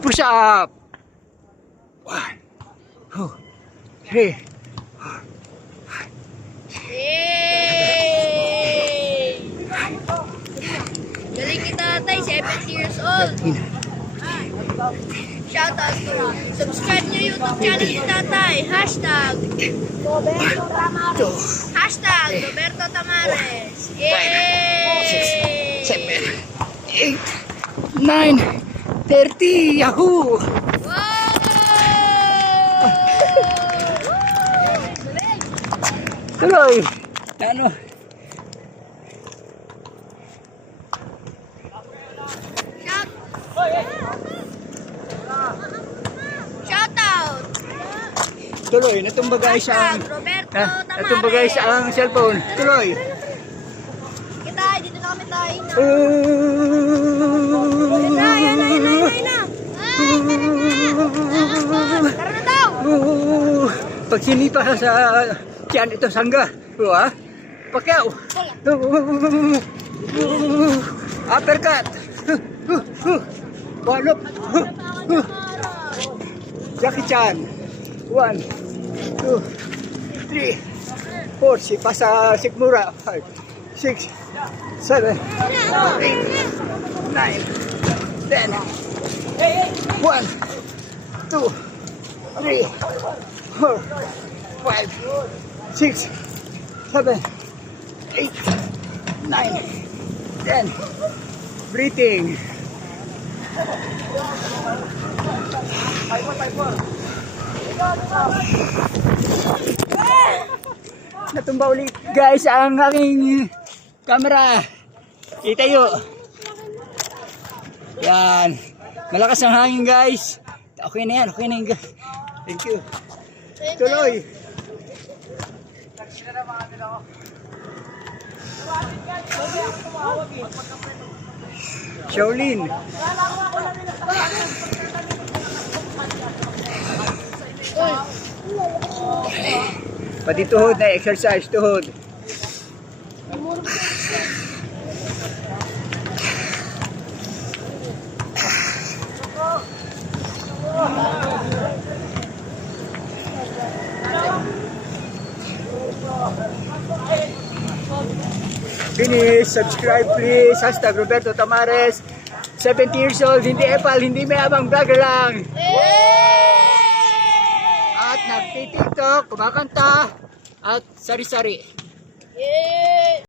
Push up. 1, 2, 3. Yay! Galing ni tatay, 70 years old. Shoutout to subscribe niyo YouTube channel ni tatay. Hashtag Roberto Tamares. Yay! 7, 8, 9, 30. Yahoo! Wow! Tuloy. Ano? Shoutout! Tuloy. Natumba guys ang Roberto Tamares. natumba guys ang cellphone. Tuloy. Kita, dito na kami tayo. Yan na. Tara na daw! Pag sinipa ka sa tiyan ito sangga. Ha? Pakyaw. Uppercut. Walop. Jackie Chan. 1, 2, 3, 4. Sipa sa sikmura. 5, 6, 7, 8, 9, 10. 1, 2, 3, 4, 5, 6, 7, 8, 9, 10. Breathing. Natumba ulit guys ang aking camera. Itayo. Yan. Malakas ang hangin guys. Okay na yan. Thank you. Tuloy. Shaolin. Pati tuhod na exercise, tuhod. Finish, subscribe please. Hashtag Roberto Tamares. 70 years old, hindi epal, hindi mayabang, vlogger lang. At nagtitiktok, kumakanta, at sari-sari. Yay!